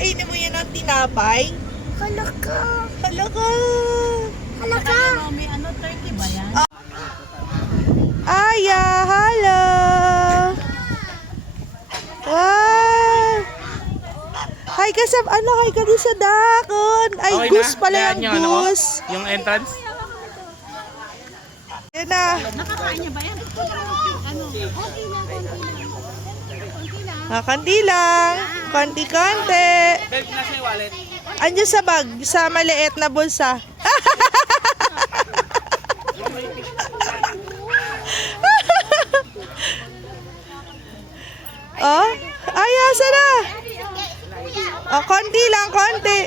kakainin mo yan ng tinapay? Halaka. Halaka. Halaka. May ano, turkey ba yan? Aya, hello. Wow. Hi ka sa, hi ka din sa dakon. Ay, Okay goose na? pala Lahat yung yung ano ko? goose. Yung entrance? Yan na. Nakakain niya ba yan? Ano? Okay lang, konti lang. Konti lang. Konti lang. Konti-konti. Babe, nasa yung wallet? Andiyan sa bag, sa maliit na bulsa. Oh, ay, asa na? Oh, konti lang, konti.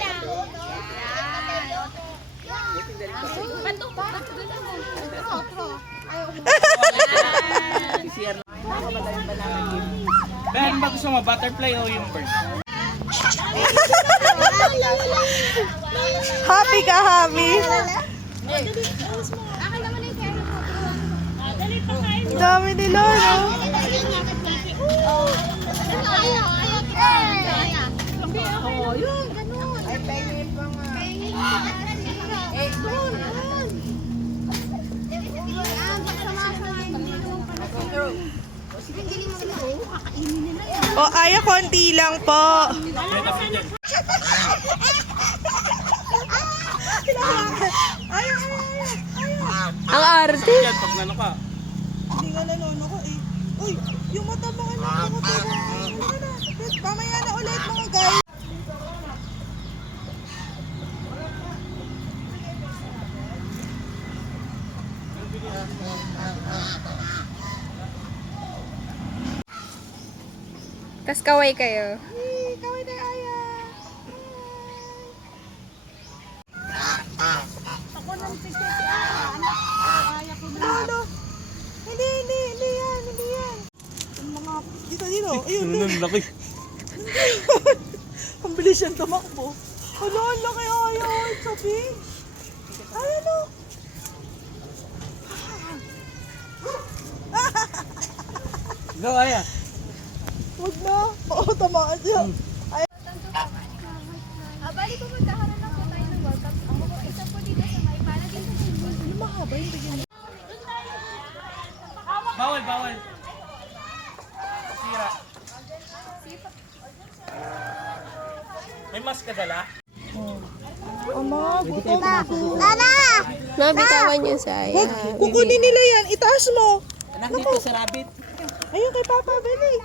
Babe, ano ba gusto mo? Butterfly o yung bird? Happy ka, happy? Dami nila, no? O, Aya, konti lang po. Ang arte. Yan, pag nano ka. Hindi nga nanono ko eh. Uy, yung mata mga nakakatawa. Mamaya na ulit mga guys. Tas kaway kayo. Hey, kaway na Aya. Ako nang picture si Aya. Kaya ko na. Ano? Hindi yan, hindi yan. Yung mga, dito. Ayun, Ang laki. ang bilis yan tumakbo. Ano, ang laki Aya. Sabi. Ay, ano? Go, Aya. Huwag na. Oo, tamaan siya. Bali pumuntahan na lang po tayo ng World Cup. Ang mga isa po dito sa may para dito sa Ano mahaba yung bigyan? Bawal. Sira. May mask ka dala? Ama, gutom. Nabitawan niyo sa Huwag, kukunin nila yan. Itaas mo. Anak dito sa rabbit. Ayun kay Papa, Beli.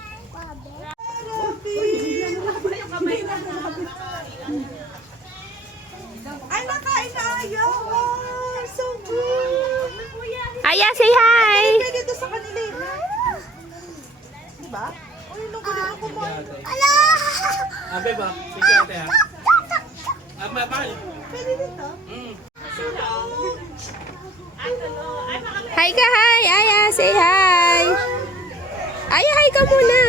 Ay, nakain na ayaw. Wow, so good. Aya, say hi! Pwede ito sa kanila. Diba? Uy, nung galing ako kumain. Babe ba? Sige ate ha. Mahal. Pwede dito? Hi ka, hi! Aya, say hi! Aya, hi ka muna!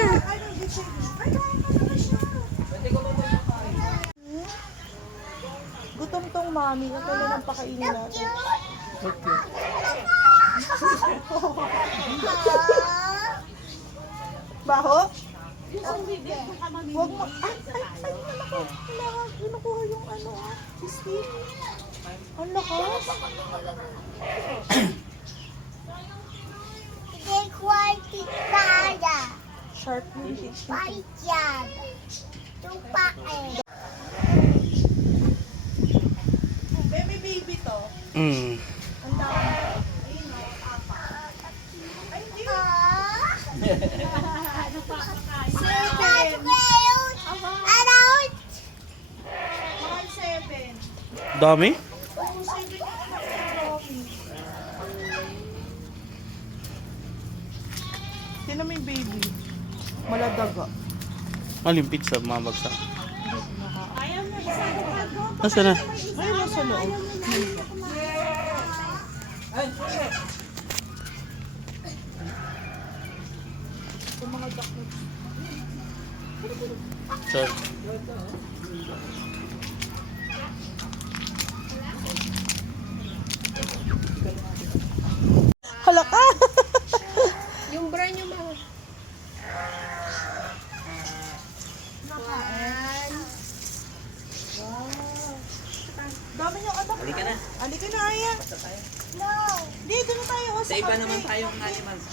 Gutom tong mami. Ito na lang pakainin natin. Baho? Huwag mo. Ay, nakuha yung ano ah. Sistine. Ang lakas. Sharp yung sistine. Baby to. Mm. Ang dami. Ayun o, apat. Ay, hindi. Mahal 7. Dami? Oo, 7 yung dami. Sino may baby? Maladaga. Yung pizza, mabagsak. Nasaan na? Ay, nasa loob. Yung mga dakot. Sorry. Hala ka! Yung brand yung mga... 1, Halika na. Halika na, Aya. No. Dito na tayo. Sa iba naman tayong animals.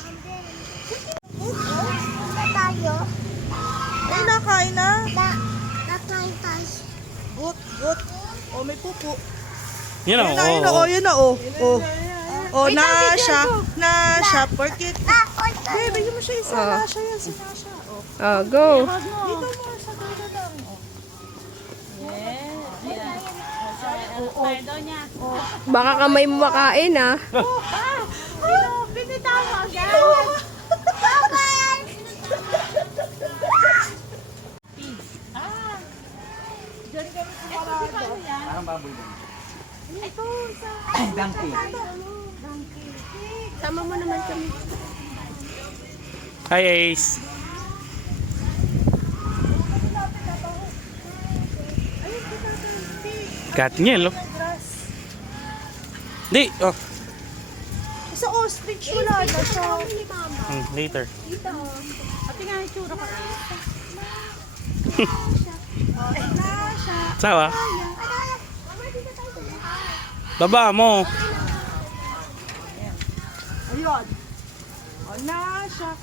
Tayo. Ay, nakain na. Nakain tayo. Gut, gut. Oh, may pupo. Yun o. Yun na, yun na, oh, yun na, oh. Oh. Oh, Nasha, porkit. Babe, bigyan mo siya isa. Nasha yan, si Nasha. Oh. Oh, go. Dito mo, sa dulo lang. Oh. Baka kamay mo makain, ah. Bibitaw mo agad. Parang baboy din. Donkey. Sama mo naman kami. Hi, Ace. Katniel, oh. Di, oh. Sa ostrich, wala na siya. Later. Ate nga yung tsura ka. Sawa? Baba mo. Ayun. Oh, Nasha.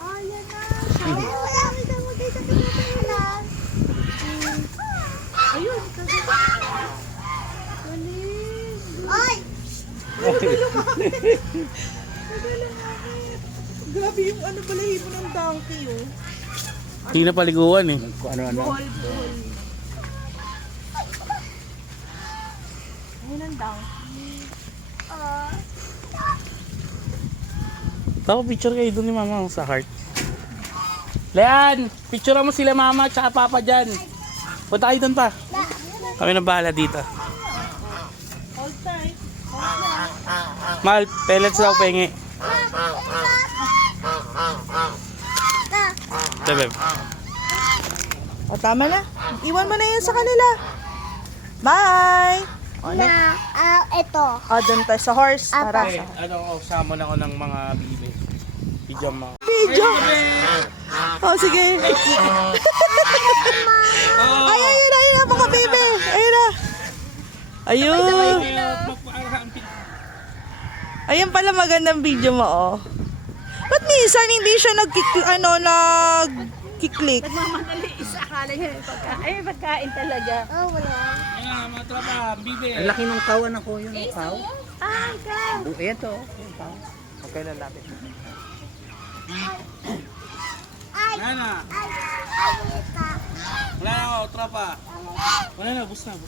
Ayan, Nasha. Ayun. Ay! Grabe yung ano balahibo ng donkey, oh. Hindi na paliguan eh. Kung ano-ano. Buhol. Ayun ang donkey. Tako picture kayo doon ni mama sa heart. Lean! Picture mo sila mama at papa dyan. Punta kayo doon pa. Kami na bahala dito. Hold tight. Mal, pellets daw pengi. Bebe. O, tama na. Iwan mo na yan sa kanila. Bye! O, Ito. dun tayo sa horse. Tara. Okay, ano, sama na ako ng mga bibi. Pijama. Video! O, sige. Ay, ayun na, mga bebe. Ayun na. Ayun. Ayun pala magandang video mo, oh. Ba't minsan hindi siya nag-click? Nagmamadali isa. Akala niya may pagkain talaga. Oh, wala. Ayan, mga tropa, bibi. Ang laki ng kawan ako yung kaw. Ah, ikaw. Ito. Yung kaw. Okay lang lapit. Wala na. Wala na ako, tropa. Wala na, bus na.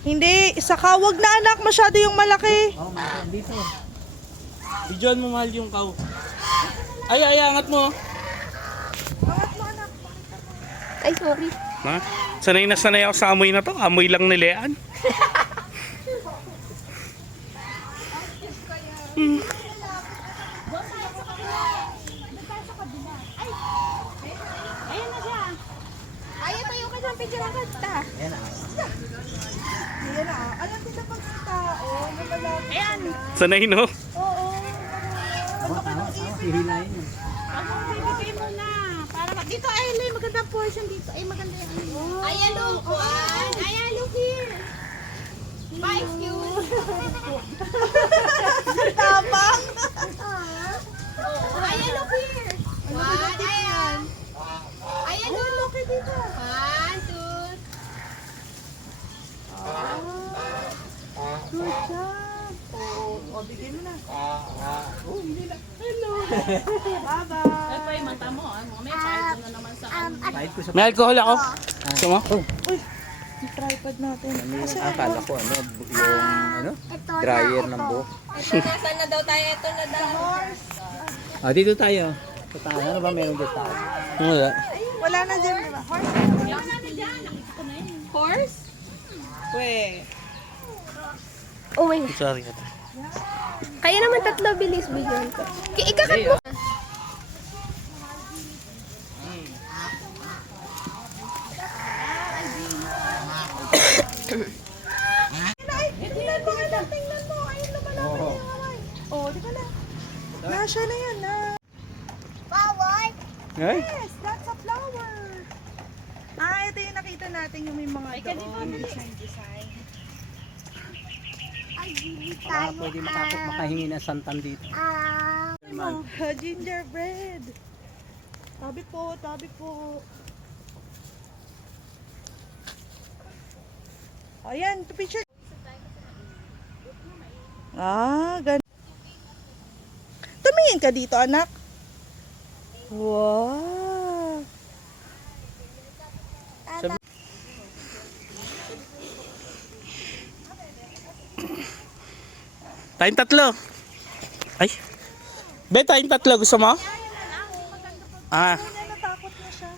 Hindi, isa ka. Wag na anak, masyado yung malaki. Oh, meron dito. Bidyoan mo mahal yung kaw. Ay, angat mo. Ay, sorry. Ha? Sanay na sanay ako sa amoy na to. Amoy lang ni Lean. Ayan na siya. Ayaw tayo ka ng picture ng kanta. Ayan na. Ayan na. Alam kita pag tao, mamalaki. Ayan. Sanay, no? Oo. Hihilayin yun. Bibigay mo na. Para dito ay may magandang portion dito. Ay maganda yung ano. Ayan look. Ayan look here. Bye you. Tapang. Ayan look here. One. Ayan. Ayan look dito. 1, 2. Good job. O, bigay mo na. Hello. Bye-bye. Ay, pa yung mata mo. Mamaya pa na naman sa Kahit ko sa... May alcohol ako. Gusto mo? Yung tripod natin. Kasi Akala ko ano, yung ano, dryer ng buhok. Nasaan na daw tayo? Ito na daw. Ah, dito tayo. Sa taas. Ano ba meron dito tayo? Wala. wala na dyan, di ba? Horse. Horse? Weh. Oh, wait. Sorry. Kaya naman tatlo bilis bigyan ko. Ikakat mo. Tingnan mo, anak. Tingnan mo. Ayun naman ang Oo. Oh, di ba na? Nasha na yan, na. Ay? Yes, that's a flower. Ito yung nakita Makikita natin yung may mga doon. Design. Baka pwede makahingi ng santan dito. Oh, gingerbread. Tabi po, tabi po. Ayan, picture. Ganun. Tumingin ka dito, anak. Wow. Tayong tatlo. Ay. Ben, tayong tatlo. Gusto mo? Ah. Natakot na siya.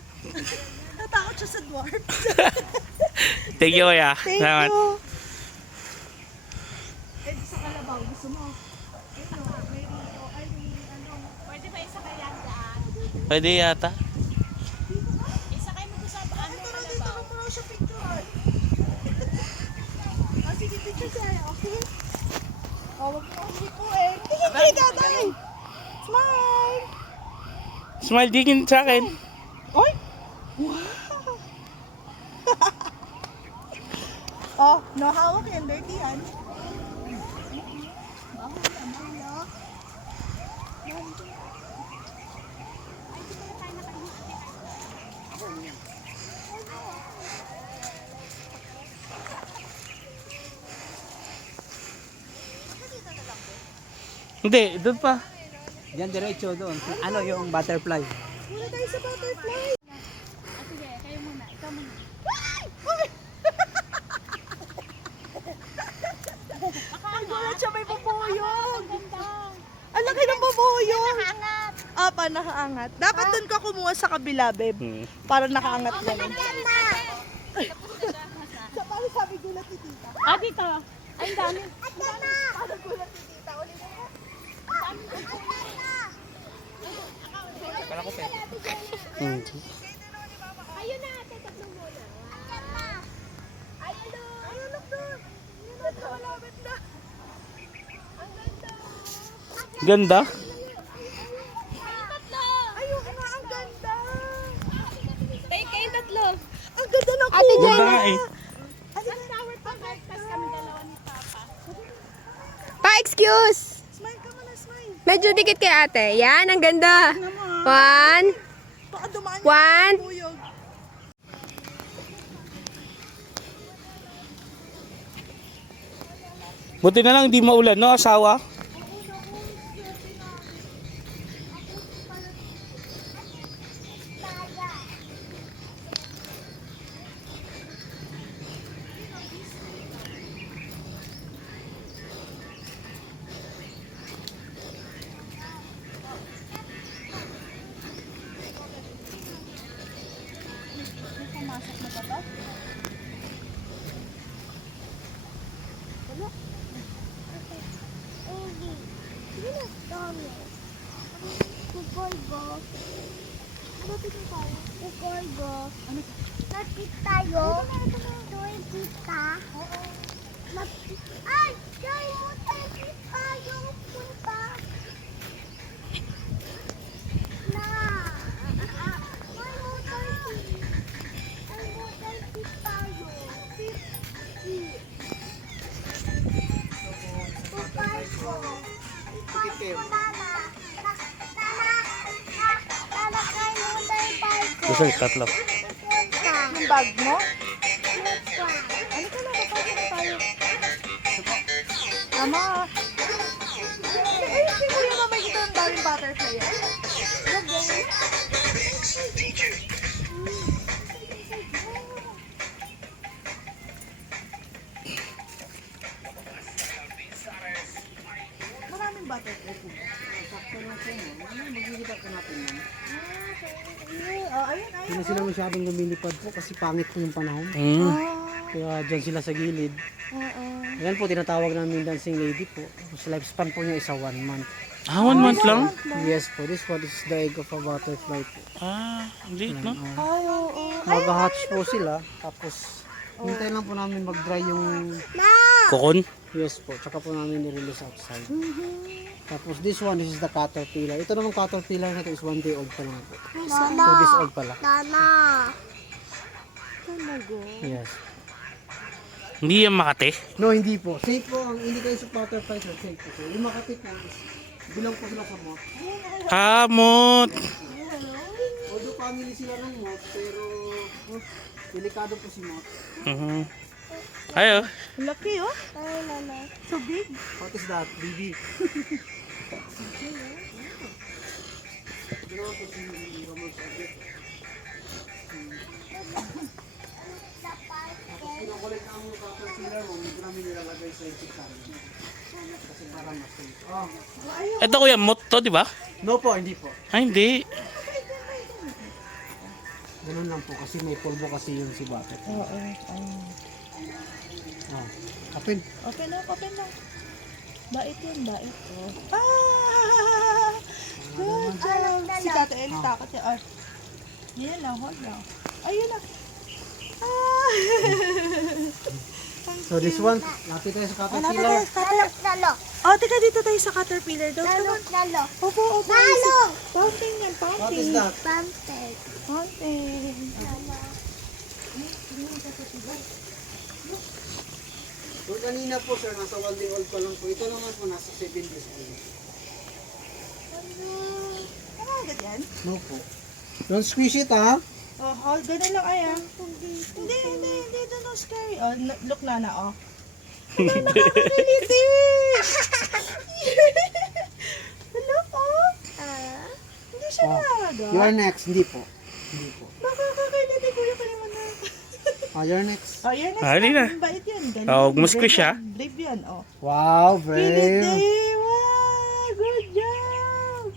Natakot siya sa dwarf. Thank you, kuya. Thank Salamat. you. Eh, sa kalabaw, gusto mo? Pwede ba isa kaya daan? Pwede yata. Isa kayo mo sa ano Dito ka muna siya picture. Sige, picture tayo, okay? Huwag mo akong hipo eh. Tingin kayo, tatay. Smile. Smile din sa akin. Oy! Wow! Oh, no hawak yan. Dirty yan. Hindi, doon pa. Diyan diretso doon. Ano yung butterfly? Muna tayo sa butterfly. Sige, kayo muna. Ikaw muna. Nagulat siya, may bubuyog. Ganda. Ang laki ng bubuyog. Hangat. Nakaangat. Dapat doon ka kumuha sa kabila, babe. Para nakaangat na lang. Sa paano sabi gulat ni tita? Dito. Ay, ang dami. Paano gulat ni tita? Uli mo. Ayun na, tatatlo muna. Ayun na. Ayun, look doon. Malapit na. Ang ganda. Ganda. Ayun nga, ang ganda. Tayo kayo tatlo. Ang ganda ng Ate kuha. Ganda nga eh. Ang tower pa kahit tas kami dalawa ni Papa. Pa-excuse. Smile ka muna, smile. Medyo dikit kay ate. Yan, ang ganda. One. Baka dumaan One. yung bubuyog. Buti na lang hindi maulan, no, asawa? Lapit tayo. Doon kita. Ay! Dahil mo tayo punta. Na! Dahil mo tayo. Dahil mo tayo. 50. Kupay ko. Kupay ko, Nana. Nana, kayo mo tayo ko. Gusto yung tatlo. Yung bag mo? Ano ka na? Papasok na tayo. Tama. Ayun, mo yung mamay dito ang daming butterfly. Maraming butterfly. Hindi sila masyadong lumilipad po kasi pangit po yung panahon. Kaya dyan sila sa gilid. Ayan po, tinatawag namin dancing lady po. Sa lifespan po niya isa 1 month. Ah, 1 month lang? Yes po, this one is the egg of a butterfly po. Ah, late, no? Ay, oo. Mag-hatch po sila, tapos hintay lang po namin mag-dry yung Kokon? yes po, tsaka po namin i-release outside. Tapos this one, this is the caterpillar. Ito naman caterpillar na to is 1 day old pa lang po. 2 days old pala. Nana. talaga. Yes. Hindi yan Makati. No, hindi po. Safe po ang hindi kayo sa butterfly sir. Safe po sir. Yung Makati po is bilang po sila sa moth. Amot. Although family sila ng moth, pero delikado po si moth. Ayo. Laki oh. So big. What is that? Bibi. Kinukulit ang yung caterpillar mo, hindi namin nilalagay sa insectary. Kasi para mas safe. Oh. Ito kuya, mot to, di ba? No po, hindi po. Ay, hindi. Ganun lang po kasi may pulbo kasi yung si Butter. Oo. Oh. Kapin. Open lang. Bait yun, bait. Oh. Ah! Good job. Si Tata Eli, takot niya. Ah. Yan lang, hold lang. Ayun na. Ah! So this one, lapit tayo sa caterpillar. Oh, teka dito tayo sa caterpillar. Opo. Pumping yan, What is pumping. that? Pumping. So kanina po sir, nasa 1 day old pa lang po. Ito naman po, nasa 7 days old. Ano agad yan? No po. Don't squish it ha. Oh, hold. Ganun lang ay ah. Hindi. Don't scary. Oh, look na oh. Ano, nakakakiliti. Look oh. Hindi siya nakaga. You are next. Hindi po. Nakakakiliti, kuya paliman na. You're next. Oh, yan next. Ah, hindi na. Bait yan. Galing. Oh, huwag mo squish, Brave ah. yan, Brave yan, oh. Wow, brave. Kiliti. Wow, good job.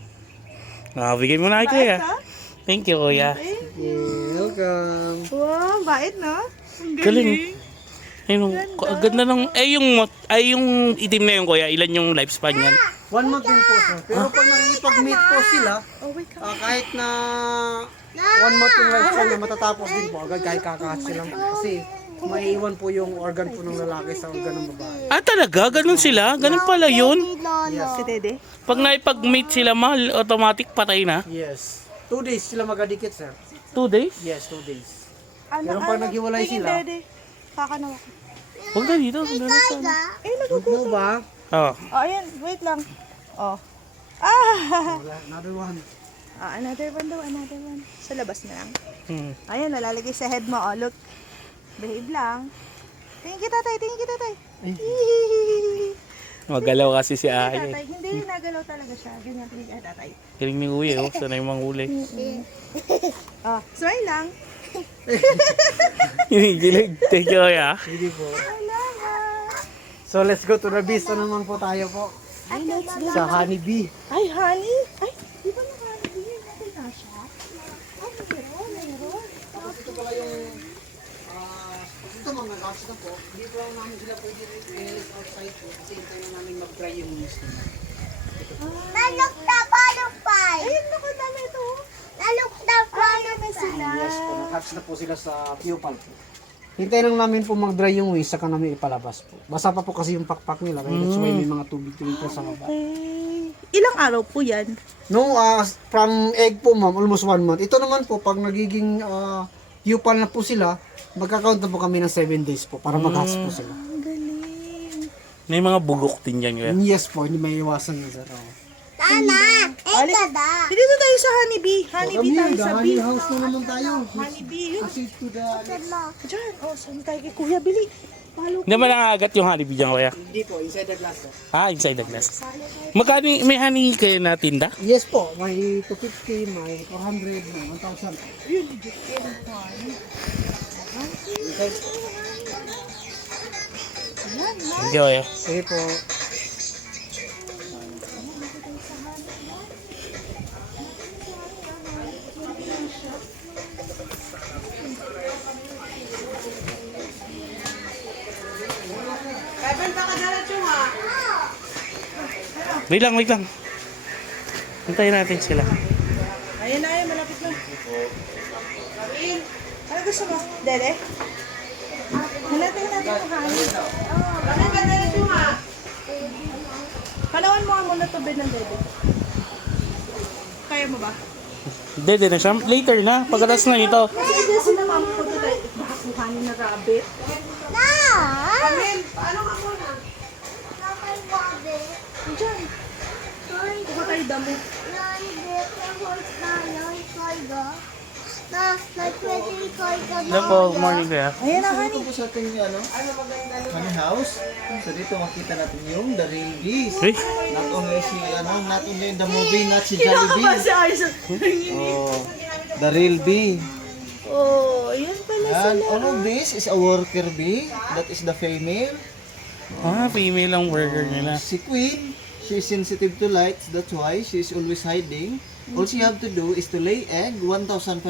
Bigay mo na kay kuya. Bait, ha? Thank you, kuya. Welcome. Wow, bait, no? Ang Galing. galing. Ayun, ang ganda ng, yung itim na yun, kuya. Ilan yung lifespan yan? 1 month din po sir. Pero pag nakikipag-meet po sila, Oh, wait ka. kahit na 1 month yung lifespan na matatapos din po, agad kahit kakahatch lang po. Kasi maiiwan po yung organ po ng lalaki sa organ ng babae. Ah, talaga? Ganun sila? Ganun pala yun? Si Dede. Pag naipag-meet sila, mahal, automatic patay na? Yes. 2 days sila magkadikit sir. 2 days? Yes, 2 days. Ano, Pero pag naghiwalay tingin, sila- Dede. Kakanawa ko. Huwag na dito. Huwag na dito. Good mo ba? Oh. Oh, ayan. Wait lang. Oh. Ah! Wala, another one. Another one. Sa labas na lang. Hmm. Ayan, nalalagay sa head mo. Oh, look. Behave lang. Tingin kita, tay. Magalaw kasi si Ay. Tatay, hindi nagalaw talaga siya. Ganyan tingin ka, tatay. Galing ni kuya, oh. Sanay manghuli. Oh, smile lang. Gilig. Thank you, kuya. Hindi po. So let's go to the beast na naman po tayo po. Ay, let's go. Sa honeybee. Ay, honey. Ay, di ba nakalagay natin na siya? Ay, meron. Tapos ito pala yung ito mga guys na po, hindi po lang namin sila pwede release outside po kasi hintayin na namin mag-dry yung wings nila. Ayun, naku, dami ito. Ayun na sila. Yes po, nag-hatch na po sila sa pupal po. Hintayin lang namin po mag-dry yung wings saka namin ipalabas po. Basa pa po kasi yung pakpak nila kaya that's why may mga tubig-tubig po sa baba. Okay. Ilang araw po yan? No, from egg po ma'am, almost 1 month. Ito naman po, pag nagiging pupal na po sila, magkakount na po kami ng 7 days po para mag-hatch po sila. Ang galing. May mga bugok din yan, kuya. Yes po, hindi may iwasan yun sir. Dito tayo sa honeybee. Honeybee tayo sa bee. House na naman tayo. Honeybee, yun. Kasi to the Diyan. Oh, saan tayo kay Kuya Billy? Palo. Hindi ba nangagat yung honeybee dyan, kuya? Hindi po, inside the glass. Sir. Inside the glass. Magkano may honey kayo na tinda? Yes po, may 250, may 400, may 1,000. Yun. Thank you, kuya. Sige po. Wait lang. Hintayin natin sila. Ayan, malapit na. Ano gusto mo? Dede? Hanapin natin yung honey. Palawan mo nga muna to bed ng Dede. Kaya mo ba? Dede na siya. Later na. Pagkatas na nito. Kasi dyan sila mama ko tayo. Baka kuha honey na rabbit. Na! Amen, paano ka muna? Nakay rabbit. Diyan, Ay, kuha tayo damo. hindi. Horse na. Nay, karga. Na, pwede karga na. Hello po, good morning kuya. Ayan na, honey. Ito po sa ating honey house. So dito makita natin yung the real bees. Uy, Not only si not only in the movie, not si Jollibee. Si Aiza. Oh, the real bee. Oh, ayan pala And sila. all of this is a worker bee. That is the female. female ang worker nila. Si queen, she is sensitive to lights. That's why she is always hiding. All she have to do is to lay egg, 1,500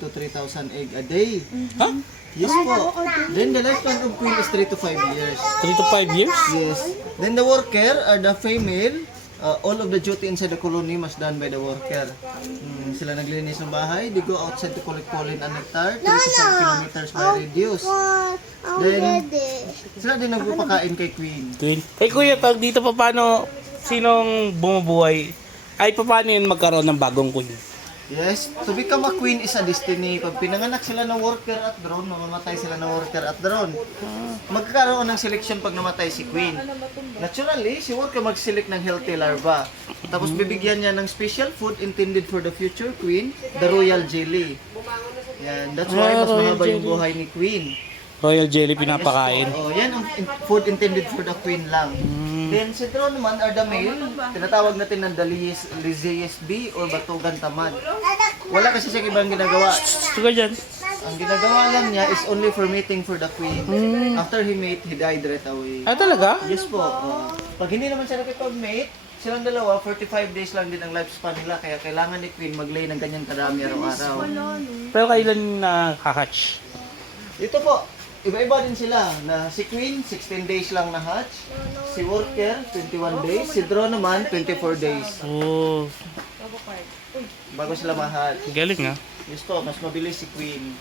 to 3,000 egg a day. Ha? Yes po. Then the lifespan of queen is 3 to 5 years. 3 to 5 years? Yes. Then the worker are the female. All of the duty inside the colony must done by the worker. Sila naglinis ng bahay. They go outside to collect pollen and nectar. 3 to 5 kilometers by radius. Ang Then, ready. sila din nagpapakain kay queen. Queen. Eh kuya, pag dito pa paano, sinong bumubuhay, ay pa paano yun magkaroon ng bagong queen? Yes. To become a queen is a destiny. Pag pinanganak sila ng worker at drone, mamamatay sila ng worker at drone. Magkakaroon ng selection pag namatay si queen. Naturally, si worker mag-select ng healthy larva. Tapos bibigyan niya ng special food intended for the future queen, the royal jelly. Yan. That's why mas royal mahaba yung jelly. buhay ni queen. Royal jelly pinapakain. Oh, yan ang food intended for the queen lang. Then si drone naman are the male. Tinatawag natin ng the Lysias bee or batugan tamad. Wala kasi siya ibang ginagawa. Ito ka dyan. Ang ginagawa lang niya is only for mating for the queen. After he mate, he died right away. Ah, talaga? Yes po. Pag hindi naman siya nakipag-mate, silang dalawa, 45 days lang din ang lifespan nila. Kaya kailangan ni queen mag-lay ng ganyan kadami araw-araw. Pero kailan na-hatch? Ito po, iba-iba din sila. Na si queen, 16 days lang na hatch. Si worker, 21 days. Si drone naman, 24 days. Oh, Bago sila ma-hatch. galing ah. Yes po, mas mabilis si queen.